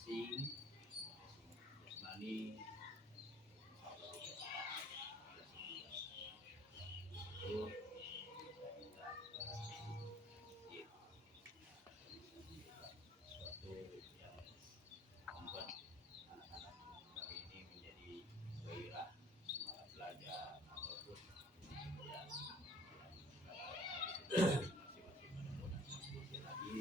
asing jasmani itu kita juga suatu yang membuat anak-anak kami ini menjadi gairah semangat belajar ataupun ya masing-masing mudah-mudahan masing lagi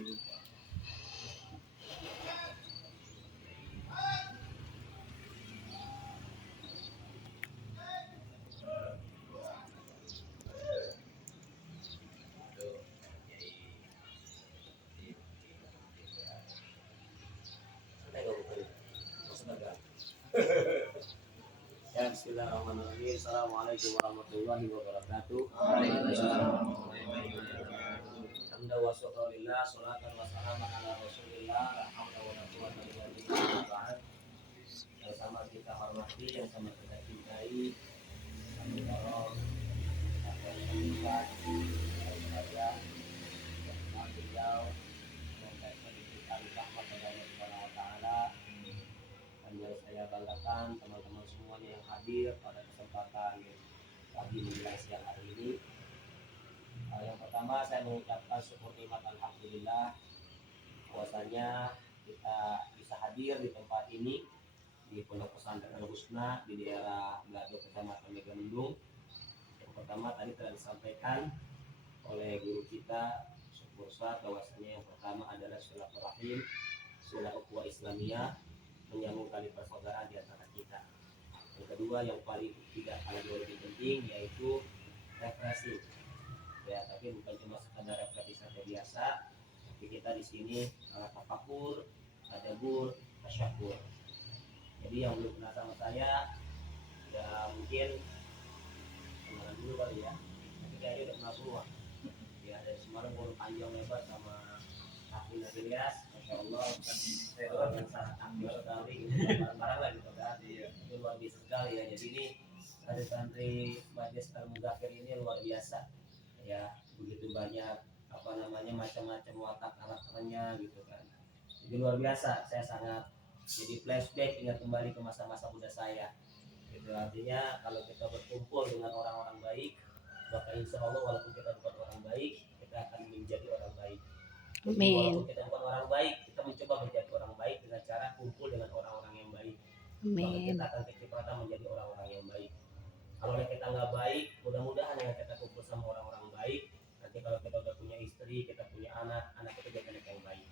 ya, bismillahirrahmanirrahim. Assalamualaikum warahmatullahi wabarakatuh. Waalaikumsalam. Alhamdulillah wa syukurillah, salatan wa salaman ala rasulillah, la haula wa la quwwata illa billah. Yang sama kita hormati, yang sama kita cintai, kami dorong, akan meningkat, harus saja, beliau, semoga diberikan rahmat dari Allah Subhanahu wa Ta'ala. Dan yang saya banggakan teman-teman semuanya yang hadir pada kesempatan pagi menjelang siang hari ini. Yang pertama saya mengucapkan syukur nikmat alhamdulillah bahwasanya kita bisa hadir di tempat ini di Pondok Pesantren Al-Husna di daerah Blado Kecamatan Megamendung. Yang pertama tadi telah disampaikan oleh guru kita Syukur Ustaz bahwasanya yang pertama adalah silaturahim, silaturahim ukhuwah Islamiyah, menyambung tali persaudaraan di antara kita. Yang kedua yang paling tidak kalah jauh lebih penting yaitu refreshing. Ya, tapi bukan cuma sekadar refreshing saja biasa, tapi kita di sini tafakur, tadabbur, tasyakur. Jadi yang belum kenal sama saya, ya mungkin kenalan dulu kali ya. Tapi kayaknya udah kenal semua. Ya dari semalam baru panjang lebar sama Hafiz Ilyas, Masya Allah, saya orang yang sangat aktif sekali, barang-barang lah gitu kan. Itu luar biasa sekali ya. Jadi ini ada santri Majelis Al-Mudzakkir ini luar biasa. Ya begitu banyak macam-macam watak karakternya gitu kan. Jadi luar biasa. Saya sangat jadi flashback ingat kembali ke masa-masa muda saya. Itu artinya kalau kita berkumpul dengan orang-orang baik, maka insya Allah walaupun kita bukan orang baik, kita akan menjadi orang baik. Amin. Walaupun kita bukan orang baik, kita mencoba menjadi orang baik dengan cara kumpul dengan orang-orang yang baik. Maka kita akan kecepatan menjadi orang-orang yang baik. Kalau kita nggak baik, mudah-mudahan ya kita kumpul sama orang-orang baik. Nanti kalau kita udah punya istri, kita punya anak kita jadi anak yang baik.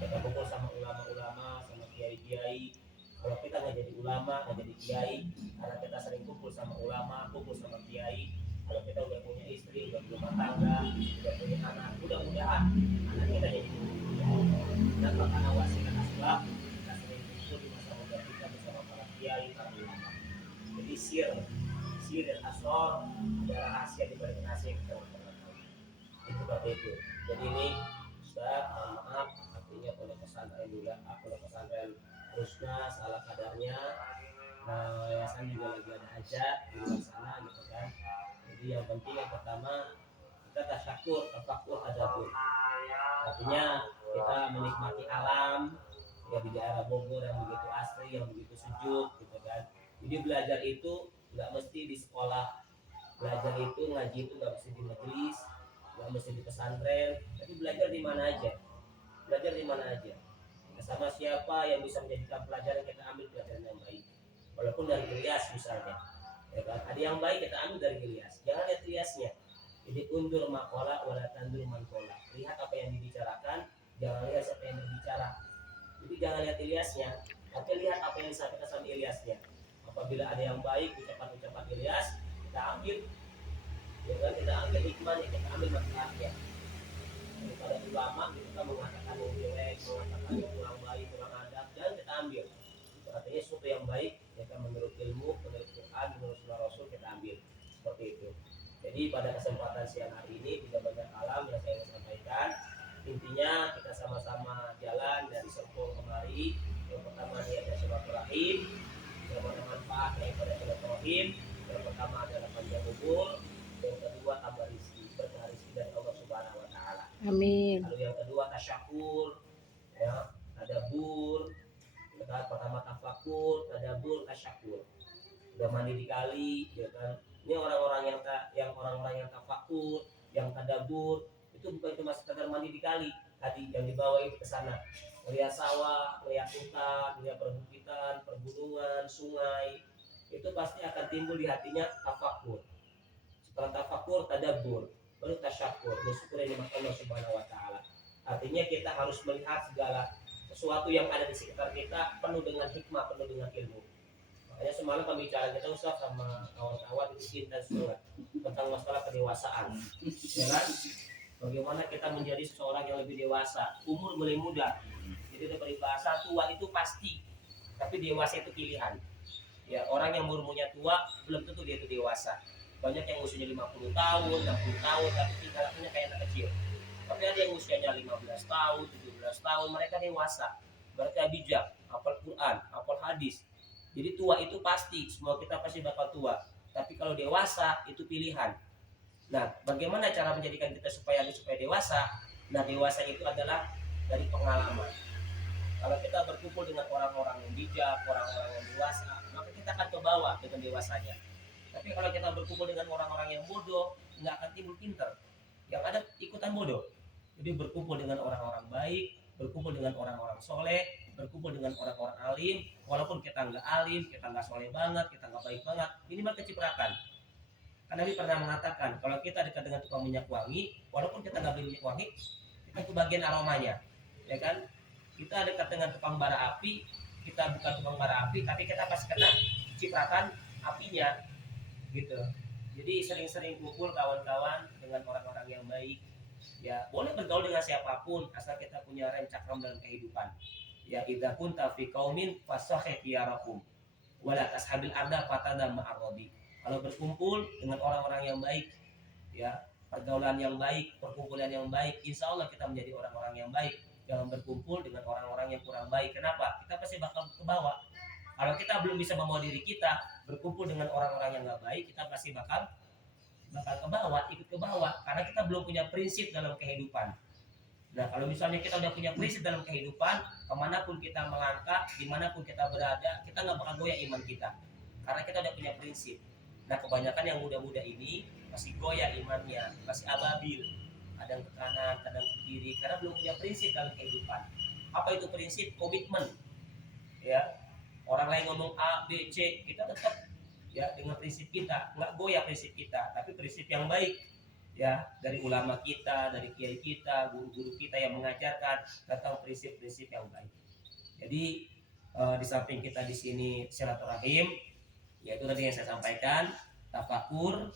Kita kumpul sama ulama-ulama, sama kiai-kiai. Kalau kita nggak jadi ulama, nggak jadi kiai, karena kita sering kumpul sama ulama, kumpul sama kiai. Kalau kita udah punya istri, udah berumah tangga, udah punya anak, mudah-mudahan anak kita jadi dan karena wasilah asbab, kita sering kumpul di masa muda kita bersama para kiai, para ulama. Jadi sir dan asrar adalah rahasia di balik rahasia kita pernah tahu. Itu seperti itu. Jadi ini Ustaz, maaf, artinya Pondok Pesantren juga, Pondok Pesantren Husna salah kadarnya. Yayasan juga lagi ada hajat di luar sana gitu kan. Jadi yang penting yang pertama kita tasyakur, tafakur, tadabbur. Artinya kita menikmati alam ya di daerah Bogor yang begitu asri, yang begitu sejuk gitu kan. Jadi belajar itu nggak mesti di sekolah, belajar itu ngaji itu nggak mesti di majelis, nggak mesti di pesantren, tapi belajar di mana aja, belajar di mana aja. Sama siapa yang bisa menjadikan pelajaran kita ambil pelajaran yang baik, walaupun dari Ilyas misalnya. Ya kan? Ada yang baik kita ambil dari Ilyas, jangan lihat Ilyasnya. Jadi undur makola wala tandur mankola. Lihat apa yang dibicarakan, jangan lihat siapa yang berbicara. Jadi jangan lihat Ilyasnya, tapi lihat apa yang disampaikan sama Ilyasnya. Apabila ada yang baik ucapan-ucapan Ilyas, kita ambil. Ya kan, kita ambil hikmahnya, kita ambil manfaatnya. Daripada ulama kita mengatakan yang jelek, mengatakan yang kurang baik, kurang adab, jangan kita ambil. Itu artinya sesuatu yang baik, kita menurut ilmu, menurut Quran, menurut Sunnah Rasul kita ambil. Seperti itu. Jadi pada kesempatan siang hari ini tidak banyak kalam yang saya ingin sampaikan. Intinya kita sama-sama jalan dari Serpong kemari. Yang pertama niatnya silaturahim, yang bermanfaat daripada silaturahim. Yang pertama adalah panjang umur, yang kedua tambah rezeki, berkah rezeki dari Allah Subhanahu wa Ta'ala. Amin. Lalu yang kedua tasyakur, ya, tadabbur, Pertama tafakur, tadabbur, tasyakur. Udah mandi di kali, ya kan? Ini orang-orang yang tafakur, yang tadabbur, itu bukan cuma sekedar mandi di kali. Tadi yang dibawa itu ke sana. Melihat sawah, melihat hutan, melihat perbukitan, pergunungan, sungai, itu pasti akan timbul di hatinya tafakur. Setelah tafakur, tadabbur, baru tasyakur, bersyukur nikmat Allah Subhanahu wa taala. Artinya kita harus melihat segala sesuatu yang ada di sekitar kita penuh dengan hikmah, penuh dengan ilmu. Makanya semalam pembicaraan kita Ustaz sama kawan-kawan itu intens banget tentang masalah kedewasaan. Ya kan? Bagaimana kita menjadi seseorang yang lebih dewasa. Umur boleh muda. Jadi ada peribahasa tua itu pasti, tapi dewasa itu pilihan. Ya, orang yang umurnya tua belum tentu dia itu dewasa. Banyak yang usianya 50 tahun, 60 tahun, tapi tingkahnya kayak anak kecil. Tapi ada yang usianya 15 tahun, 17 tahun, mereka dewasa. Berarti bijak, hafal Quran, hafal hadis. Jadi tua itu pasti, semua kita pasti bakal tua. Tapi kalau dewasa itu pilihan. Nah, bagaimana cara menjadikan kita supaya dewasa? Nah, dewasa itu adalah dari pengalaman. Kalau kita berkumpul dengan orang-orang yang bijak, orang-orang yang dewasa, maka kita akan kebawa dengan dewasanya. Tapi kalau kita berkumpul dengan orang-orang yang bodoh, nggak akan timbul pinter. Yang ada ikutan bodoh. Jadi berkumpul dengan orang-orang baik, berkumpul dengan orang-orang soleh, berkumpul dengan orang-orang alim. Walaupun kita nggak alim, kita nggak soleh banget, kita nggak baik banget, minimal kecipratan. Karena Nabi pernah mengatakan, kalau kita dekat dengan tukang minyak wangi, walaupun kita nggak beli minyak wangi, kita kebagian aromanya, ya kan? Kita dekat dengan tukang bara api, kita bukan tukang bara api, tapi kita pasti kena cipratan apinya, gitu. Jadi sering-sering kumpul kawan-kawan dengan orang-orang yang baik. Ya, boleh bergaul dengan siapapun asal kita punya rem cakram dalam kehidupan. Ya, idza kunta fi qaumin fasahih yarakum wala tashabil arda fatada ma'arodi. Kalau berkumpul dengan orang-orang yang baik, ya, pergaulan yang baik, perkumpulan yang baik, insya Allah kita menjadi orang-orang yang baik. Jangan berkumpul dengan orang-orang yang kurang baik. Kenapa? Kita pasti bakal ke bawah. Kalau kita belum bisa membawa diri kita berkumpul dengan orang-orang yang nggak baik, kita pasti bakal ke bawah, ikut ke bawah, karena kita belum punya prinsip dalam kehidupan. Nah, kalau misalnya kita udah punya prinsip dalam kehidupan, kemanapun kita melangkah, dimanapun kita berada, kita nggak bakal goyah iman kita, karena kita udah punya prinsip. Nah, kebanyakan yang muda-muda ini masih goyah imannya, masih ababil, kadang ke kanan, kadang ke kiri, karena belum punya prinsip dalam kehidupan. Apa itu prinsip? Komitmen. Ya, orang lain ngomong A, B, C, kita tetap ya dengan prinsip kita, nggak goyah prinsip kita, tapi prinsip yang baik. Ya, dari ulama kita, dari kiai kita, guru-guru kita yang mengajarkan tentang prinsip-prinsip yang baik. Jadi di samping kita di sini silaturahim, yaitu tadi yang saya sampaikan, tafakur,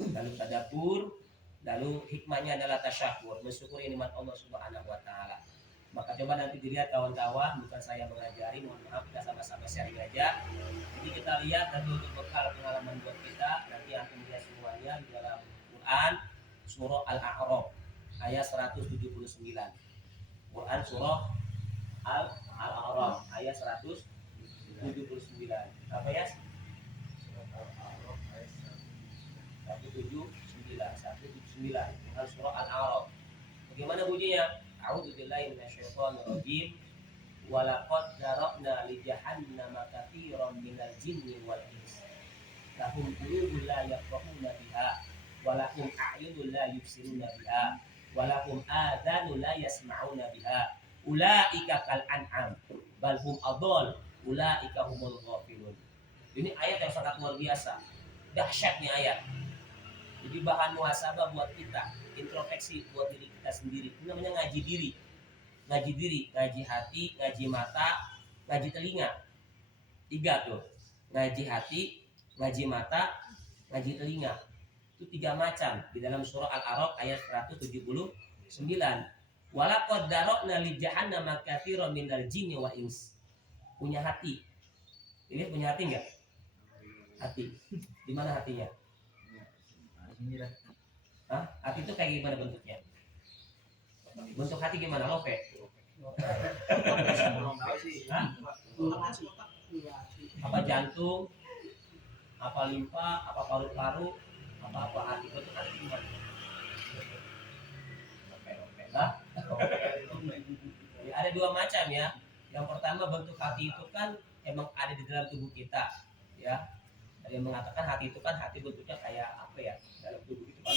lalu tadabbur, lalu hikmahnya adalah tasyakur, mensyukuri nikmat Allah Subhanahu wa taala. Maka coba nanti dilihat kawan-kawan, bukan saya mengajari, mohon maaf, kita sama-sama sharing aja. Jadi kita lihat nanti untuk bekal pengalaman buat kita, nanti antum lihat semuanya di dalam Quran surah Al-A'raf ayat 179. Quran surah Al-A'raf ayat 179. Apa ya? 179 surah Al-A'raf. Bagaimana bunyinya? A'udzubillahi minasyaitonir rajim. Walaqad darabna li jahannama katsiran minal jinni wal ins. Lahum qulubun la yafqahuna biha wa lahum a'yunun la yubsiruna biha wa lahum adhanun la yasma'una biha. Ulaika kal an'am bal hum adall. Ulaika humul ghafilun. Ini ayat yang sangat luar biasa. Dahsyatnya ayat. Jadi bahan muhasabah buat kita, introspeksi buat diri kita sendiri. Ini namanya ngaji diri. Ngaji diri, ngaji hati, ngaji mata, ngaji telinga. 3 tuh. Ngaji hati, ngaji mata, ngaji telinga. Itu 3 macam di dalam surah Al-A'raf ayat 179. Walaqad darabna li jahannama katsiran minal jinni wa ins. Punya hati. Ini punya hati enggak? Hati. Di mana hatinya? Hah? Hati itu kayak gimana bentuknya? Bentuk hati gimana? Lope? Hah? Apa jantung? Apa limpa? Apa paru-paru? Apa hati? Bentuk hati gimana? Lope. Hah? Ya, ada 2 macam ya. Yang pertama, bentuk hati itu kan emang ada di dalam tubuh kita, ya. Ada yang mengatakan hati itu kan hati bentuknya kayak apa ya? Dalam tubuh itu kan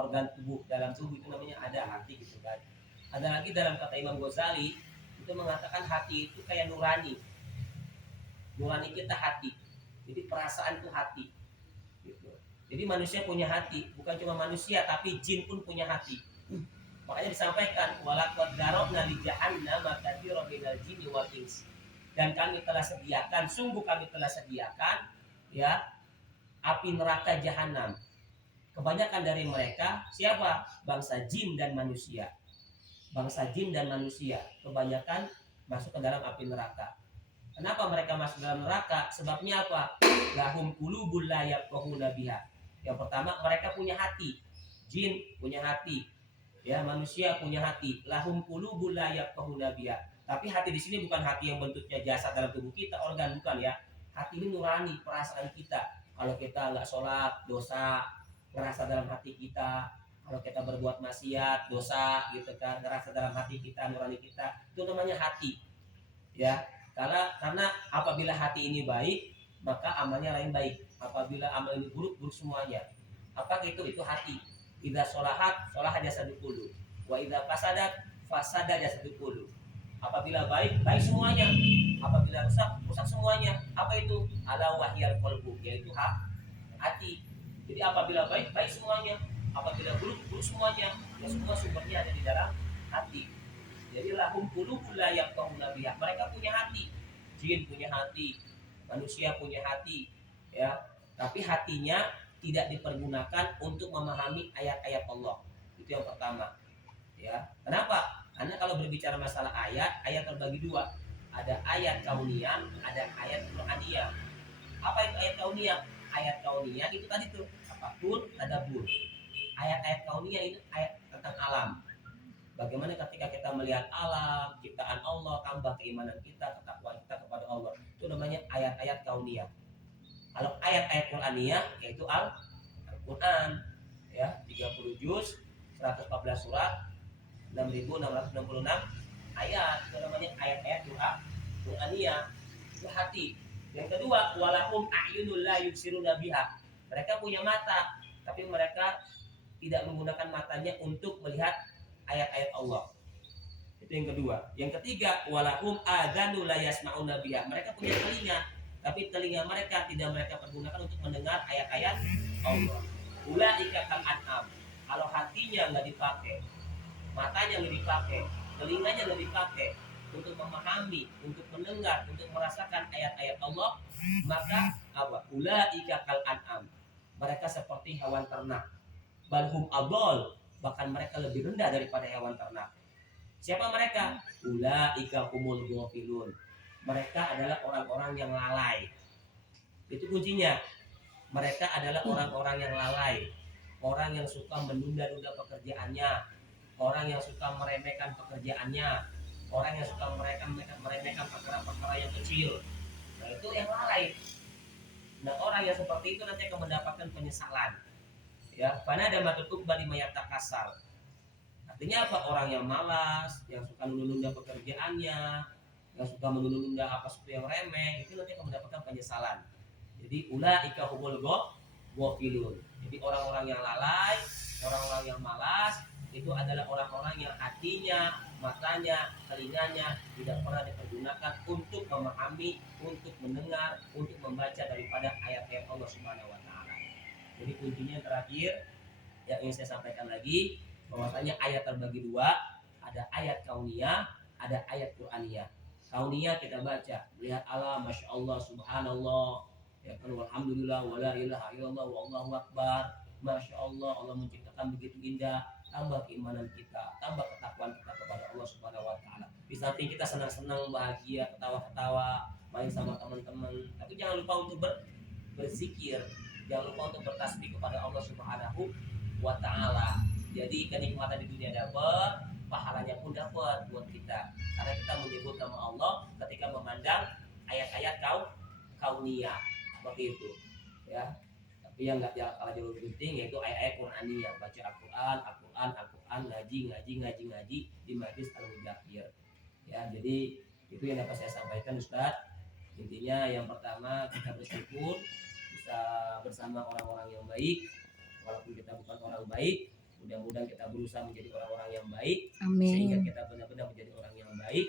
organ tubuh, dalam tubuh itu namanya ada hati gitu kan. Ada lagi dalam kata Imam Ghazali itu mengatakan hati itu kayak nurani. Nurani kita hati. Jadi perasaan itu hati. Gitu. Jadi manusia punya hati, bukan cuma manusia tapi jin pun punya hati. Makanya disampaikan walaqad darabna li jahannam katsiran minal jinni wal ins. Dan kami telah sediakan, sungguh kami telah sediakan ya api neraka jahanam. Kebanyakan dari mereka siapa? Bangsa jin dan manusia. Bangsa jin dan manusia kebanyakan masuk ke dalam api neraka. Kenapa mereka masuk dalam neraka? Sebabnya apa? Lahum qulubul la yafqahuna biha. Yang pertama, mereka punya hati. Jin punya hati. Ya, manusia punya hati. Lahum qulubul la yafqahuna biha. Tapi hati di sini bukan hati yang bentuknya jasad dalam tubuh kita, organ, bukan ya. Hati ini nurani, perasaan kita. Kalau kita nggak sholat, dosa, ngerasa dalam hati kita. Kalau kita berbuat maksiat, dosa, gitu kan, ngerasa dalam hati kita, nurani kita. Itu namanya hati. Ya, karena apabila hati ini baik, maka amalnya lain baik. Apabila amal ini buruk, buruk semuanya. Apa itu? Itu hati. Idza sholahat, sholah jasadu kullu. Wa idza fasadat, fasada jasadu kullu. Apabila baik, baik semuanya. Apabila rusak, rusak semuanya. Apa itu? Ala wahyal qalbu, yaitu hati. Jadi apabila baik, baik semuanya. Apabila buruk, buruk semuanya. Ya semua sumbernya ada di dalam hati. Jadi lahum qulubun la yafqahuna biha. Mereka punya hati. Jin punya hati, manusia punya hati, ya. Tapi hatinya tidak dipergunakan untuk memahami ayat-ayat Allah. Itu yang pertama. Ya. Kenapa? Karena kalau berbicara masalah ayat, ayat terbagi dua. Ada ayat kauniyah, ada ayat Qur'aniyah. Apa itu ayat kauniyah? Ayat kauniyah itu tadi tuh apapun tadabbur. Ayat-ayat kauniyah itu ayat tentang alam. Bagaimana ketika kita melihat alam, ciptaan Allah, tambah keimanan kita, ketakwaan kita kepada Allah. Itu namanya ayat-ayat kauniyah. Kalau ayat-ayat Qur'aniyah yaitu Al-Qur'an, ya, 30 juz, 114 surat, 6.666 ayat. Itu namanya ayat-ayat Qur'aniyah. Itu hati. Yang kedua, walahum a'yunul la yubsiruna biha. Mereka punya mata, tapi mereka tidak menggunakan matanya untuk melihat ayat-ayat Allah. Itu yang kedua. Yang ketiga, walahum adzanu la yasma'una biha. Mereka punya telinga, tapi telinga mereka tidak mereka pergunakan untuk mendengar ayat-ayat Allah. Ulaika kal an'am. Kalau hatinya nggak dipakai, matanya nggak dipakai, telinganya nggak dipakai untuk memahami, untuk mendengar, untuk merasakan ayat-ayat Allah, maka apa? Ulaika kal an'am. Mereka seperti hewan ternak. Balhum adol, bahkan mereka lebih rendah daripada hewan ternak. Siapa mereka? Ulaika humul ghafilun. Mereka adalah orang-orang yang lalai. Itu kuncinya. Mereka adalah orang-orang yang lalai, orang yang suka menunda-nunda pekerjaannya, orang yang suka meremehkan pekerjaannya, orang yang suka meremehkan perkara-perkara yang kecil. Nah, itu yang lalai. Nah, orang yang seperti itu nanti akan mendapatkan penyesalan. Ya, karena ada matutub bali mayata kasar. Artinya apa? Orang yang malas, yang suka menunda pekerjaannya, yang suka menunda apa sesuatu yang remeh, itu nanti akan mendapatkan penyesalan. Jadi ulaika humul ghafilun. Jadi orang-orang yang lalai, orang-orang yang malas, itu adalah orang-orang yang hatinya, matanya, telinganya tidak pernah dipergunakan untuk memahami, untuk mendengar, untuk membaca daripada ayat-ayat Allah Subhanahu wa taala. Jadi kuncinya yang terakhir yang ingin saya sampaikan lagi, bahwasanya ayat terbagi dua, ada ayat kauniyah, ada ayat Qur'aniyah. Kauniyah kita baca, melihat alam, masya Allah, subhanallah, ya kan, alhamdulillah, wala ilaha illallah, wallahu akbar, masya Allah, Allah menciptakan begitu indah, tambah keimanan kita, tambah ketakwaan kita kepada Allah Subhanahu wa taala. Di samping kita senang-senang, bahagia, ketawa-ketawa, main sama teman-teman, tapi jangan lupa untuk berzikir, jangan lupa untuk bertasbih kepada Allah Subhanahu wa taala. Jadi kenikmatan di dunia dapat, pahalanya pun dapat buat kita. Karena kita menyebut nama Allah ketika memandang ayat-ayat kauniyah seperti itu. Ya. Tapi yang nggak kalah jauh lebih penting yaitu ayat-ayat Qur'aniyah, baca Al-Qur'an, ngaji di majlis al-mudzakir. Ya, jadi Itu yang dapat saya sampaikan Ustadz. Intinya yang pertama kita bersyukur bisa bersama orang-orang yang baik, walaupun kita bukan orang baik. Mudah-mudahan kita berusaha menjadi orang-orang yang baik. Amin. Sehingga kita benar-benar menjadi orang yang baik,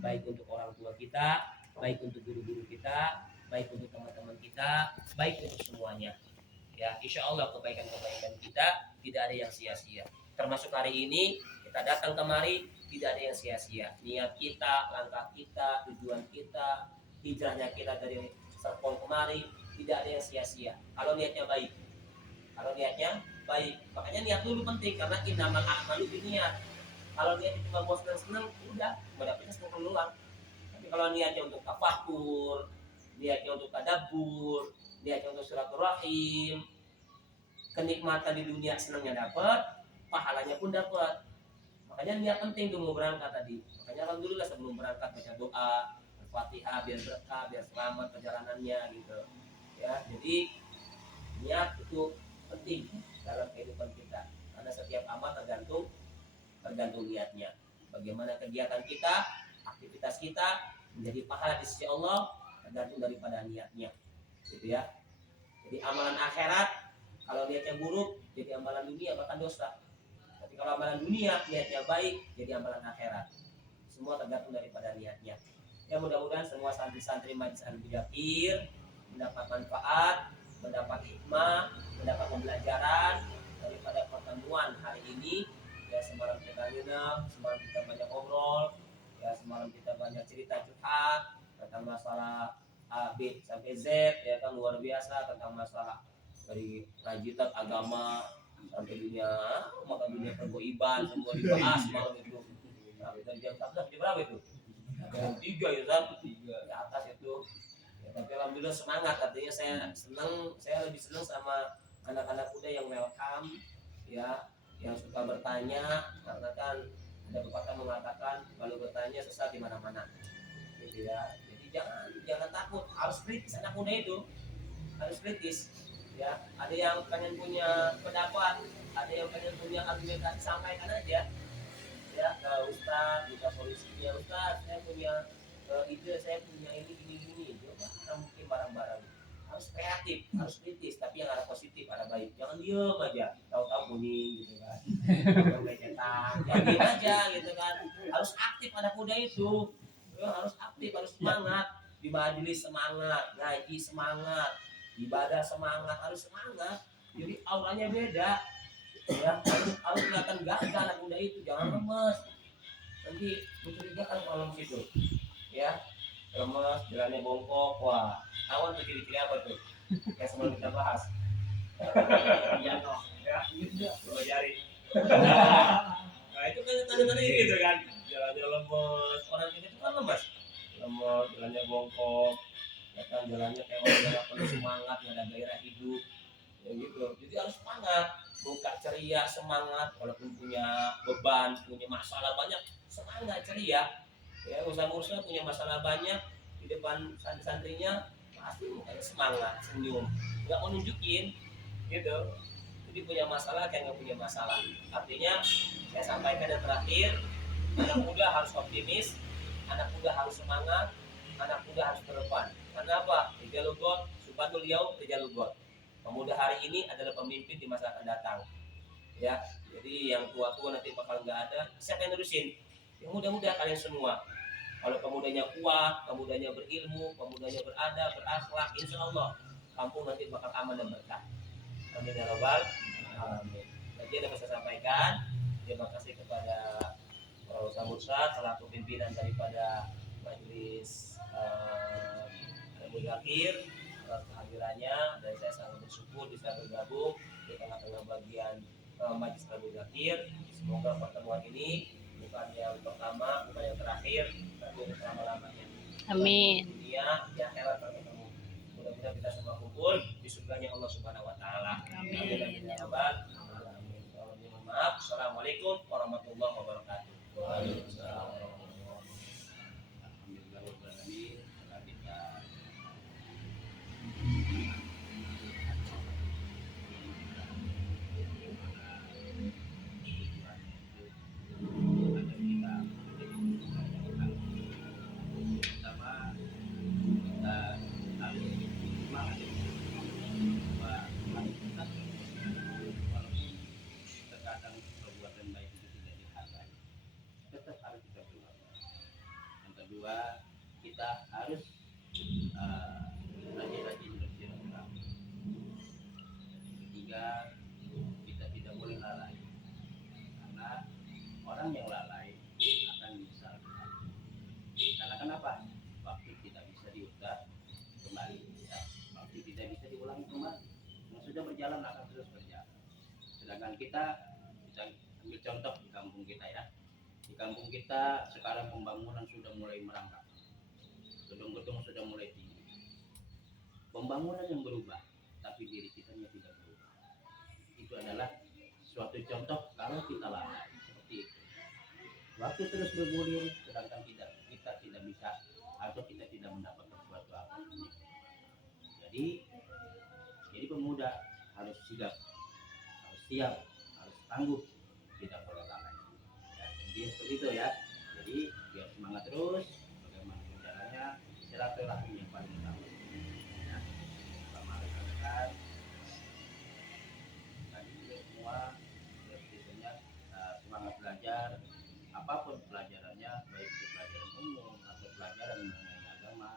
baik untuk orang tua kita, baik untuk guru-guru kita, baik untuk teman-teman kita, baik untuk semuanya. Ya, insya Allah kebaikan-kebaikan kita tidak ada yang sia-sia. Termasuk hari ini kita datang kemari tidak ada yang sia-sia. Niat kita, langkah kita, tujuan kita, hijrahnya kita dari Serpong kemari tidak ada yang sia-sia. Kalau niatnya baik, makanya niat dulu penting karena innamal a'malu binniyat. Kalau niat cuma bos dan senang, udah mendapatnya senang peluang. Tapi kalau niatnya untuk tafakur, niatnya untuk tadabbur, niatnya untuk silaturahim, kenikmatan di dunia senangnya dapat, pahalanya pun dapat. Makanya niat penting tuh mau berangkat tadi. Makanya alhamdulillah sebelum berangkat baca doa, Al-Fatihah biar berkah, biar selamat perjalanannya gitu. Ya, jadi niat itu penting dalam kehidupan kita. Karena setiap amal tergantung niatnya. Bagaimana kegiatan kita, aktivitas kita menjadi pahala di sisi Allah tergantung daripada niatnya. Gitu ya. Jadi amalan akhirat kalau niatnya buruk jadi amalan dunia bahkan dosa. Tapi kalau amalan dunia niatnya baik jadi amalan akhirat. Semua tergantung daripada niatnya. Ya mudah-mudahan semua santri-santri Majelis Al-Mudzakir mendapat manfaat, mendapat hikmah, mendapat pembelajaran daripada pertemuan hari ini. Ya semalam kita nginep, semalam kita banyak ngobrol, ya semalam kita banyak cerita curhat tentang masalah A, B sampai Z, ya kan luar biasa tentang masalah dari ngaji agama sampai dunia pergoiban semua dibahas malam itu. Nah, dari jam 11 jam berapa itu? Jam 3 ya kan? Di atas itu. Ya, tapi alhamdulillah semangat, artinya saya lebih senang sama anak-anak muda yang welcome ya, yang suka bertanya, karena kan ada pepatah mengatakan kalau bertanya sesat di mana-mana. Gitu ya. Jadi jangan takut, harus kritis anak muda itu. Harus kritis. Ya, ada yang pengen punya pendapat, ada yang pengen punya argumentasi, sampaikan aja. Ya, ke Ustaz, minta solusinya. Ustaz, saya punya ide, saya punya ini gini. Coba mungkin barang-barang. Harus kreatif, harus kritis, tapi yang ada positif, ada baik. Jangan diem aja, tahu-tahu bunyi gitu kan. Jangan diem aja gitu kan. Harus aktif anak muda itu. Ya, harus aktif, harus semangat. Di majelis semangat, ngaji semangat, ibadah semangat, harus semangat. Jadi auranya beda. Ya, harus kelihatan gagah anak muda itu, jangan lemes. Nanti mencurigakan kalau lemes itu. Ya, lemes, jalannya bongkok, wah, awan tuh ciri-ciri apa tuh? Kayak sebelum kita bahas. Ya, coba jari. Nah, itu kan tanda-tanda gitu kan. Jalannya lemes, orang itu kan lemes, jalannya bongkok, ya kan, jalannya kayak orang yang penuh semangat, nggak ada gairah hidup, ya gitu. Jadi harus semangat, buka ceria, semangat, walaupun punya beban, punya masalah banyak, semangat ceria. Ya, usaha-usaha punya masalah banyak di depan santri-santrinya, pasti mukanya semangat, senyum, nggak mau nunjukin, gitu. Jadi punya masalah kayak nggak punya masalah. Artinya saya sampaikan yang terakhir, anak muda harus optimis, anak muda harus semangat, anak muda harus ke depan. Karena apa? Rijalul God, Subhanul Yaum, Rijalul God. Pemuda hari ini adalah pemimpin di masa akan datang. Ya, jadi yang tua-tua nanti bakal nggak ada. Siapa yang nerusin? Yang muda-muda kalian semua. Kalau pemudanya kuat, pemudanya berilmu, pemudanya beradab, berakhlak, insya Allah kampung nanti bakal aman dan berkah. Amin ya rabbal alamin. Jadi ada yang saya sampaikan. Terima kasih kepada Ustaz Musa selaku pimpinan daripada Majelis Al-Mudzakir atas kehadirannya, dan saya sangat bersyukur bisa bergabung di tengah-tengah bagian Majelis Al-Mudzakir. Semoga pertemuan ini bukan yang pertama, bukan yang terakhir, tapi untuk selama-lamanya. Amin. Dunia di akhirat bertemu. Mudah-mudahan kita semua kumpul di surganya Allah Subhanahu wa taala. Amin. Maaf. Assalamualaikum warahmatullahi wabarakatuh. Waalaikumsalam. kedua, kita harus rajin-rajin bersilaturahmi. Ketiga, kita tidak boleh lalai, karena orang yang lalai akan menyesal. Karena kenapa? Waktu tidak bisa diulang kembali, ya. Waktu tidak bisa diulangi kembali. Yang sudah berjalan akan terus berjalan. Sedangkan kita ambil contoh di kampung kita, ya. Di kampung kita sekarang pembangunan sudah mulai merangkak, gedung-gedung sudah mulai tinggi. Pembangunan yang berubah, tapi diri kita tidak berubah. Itu adalah suatu contoh kalau kita lalai seperti itu. Waktu terus bergulir, sedangkan kita tidak bisa atau kita tidak mendapatkan sesuatu apa. Jadi pemuda harus sigap, harus siap, harus tangguh, tidak boleh lalai. Ya, jadi seperti itu, ya. Jadi biar semangat terus. Bagaimana caranya? Silaturahmi yang paling utama. Ya, sama rekan-rekan tadi juga semua biasanya semangat belajar, apapun pelajarannya, baik itu pelajaran umum atau pelajaran mengenai agama,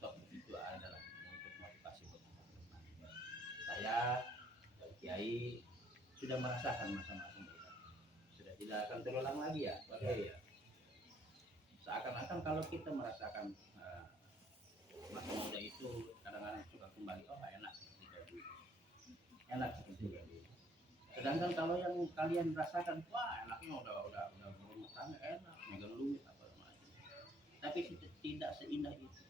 toh itu adalah untuk motivasi buat kita. Saya dan Kiai sudah merasakan masa-masa mereka, sudah tidak akan terulang lagi, ya. Oke, ya. Seakan-akan kalau kita merasakan masa muda itu kadang-kadang suka kembali, oh enak seperti enak seperti dulu. Sedangkan kalau yang kalian rasakan, wah enaknya udah berumah tangga enak, megang duit apa macam. Tapi tidak seindah itu.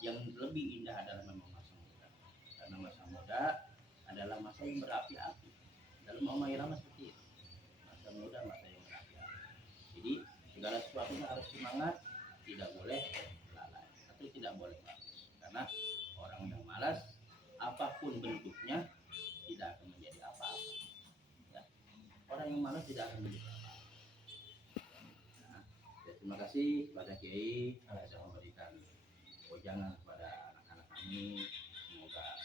Yang lebih indah adalah memang masa muda. Karena masa muda adalah masa yang berapi-api. Dalam Mama Irama seperti itu. Masa muda, masa yang berapi-api. Jadi segala sesuatunya harus semangat, tidak boleh lalai atau tidak boleh malas. Karena orang yang malas, apapun bentuknya, tidak akan menjadi apa-apa. Ya. Orang yang malas tidak akan menjadi apa-apa. Nah, ya, terima kasih kepada Kiai yang memberikan wejangan kepada anak-anak kami. Semoga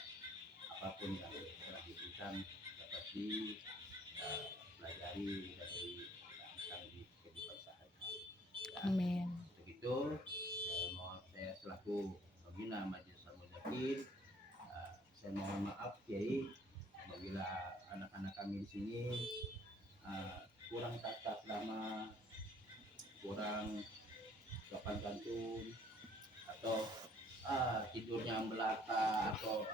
apapun yang telah diberikan dapat dipelajari dari kami di kehidupan sehari-hari. Ya. Amin. Untuk itu, mohon saya selaku pembina Majelis Al-Muzakir, saya mohon maaf Kiai apabila anak-anak kami di sini kurang tata krama, kurang sopan santun, atau tidurnya belaka atau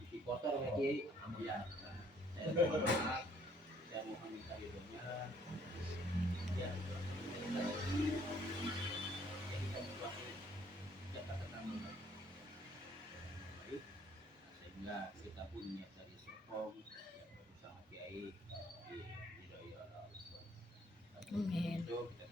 pipi kotor, Kiai. Ya, saya mohon maaf, saya mohon minta ridhonya. Ya, jadikan suatu catatan baik, sehingga kita pun niat dari Serpong yang bersama Kiai di budaya Allah. Amin. Itu kita